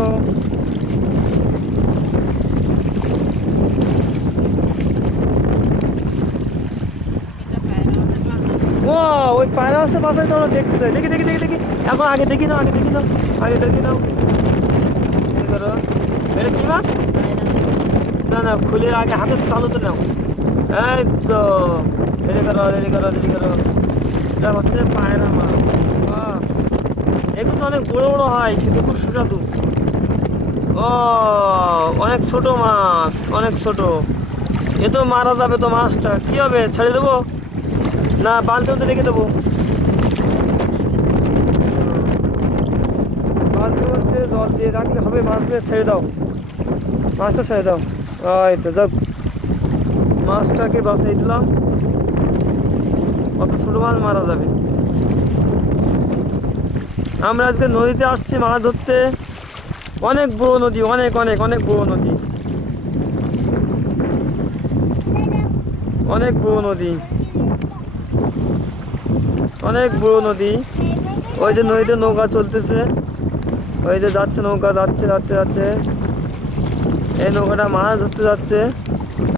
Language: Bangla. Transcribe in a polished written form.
দেখো। ও ওই পায়রা আছে বাসায়, তো দেখতে চাই। দেখি দেখি দেখি দেখি, এখন আগে দেখি নাও, আগে দেখি নাও, আগে দেখি নাও। কি করো? এটা কি মাছ? না না, খুলে আগে হাতের তালুতে নাও। এই তো, দেরি করো দেরি করো দেরি করো। এটা হচ্ছে পায়রা মাছ। বাহ, এগুলো তো অনেক বড় বড় হয়, কিন্তু খুব সুস্বাদু। ও, অনেক ছোট মাছ, অনেক ছোট। এ তো মারা যাবে তো মাছটা, কি হবে? ছেড়ে দেবো না বালতির মধ্যে রেখে দেবো? বালতির মধ্যে জল দিয়ে রাখলে হবে? মাছগুলো ছেড়ে দাও, মাছটা ছেড়ে দাও। ওই তো যাক, মাছটাকে বাঁচিয়ে দিলাম। অত ছোট মাছ মারা যাবে। আমরা আজকে নদীতে আসছি মাছ ধরতে। অনেক বড় নদী, অনেক অনেক অনেক বড় নদী, অনেক বড় নদী, অনেক বড় নদী। ওই যে নদীতে নৌকা চলতেছে, ওই যে যাচ্ছে নৌকা, যাচ্ছে যাচ্ছে যাচ্ছে। এই নৌকাটা মাছ ধরতে যাচ্ছে।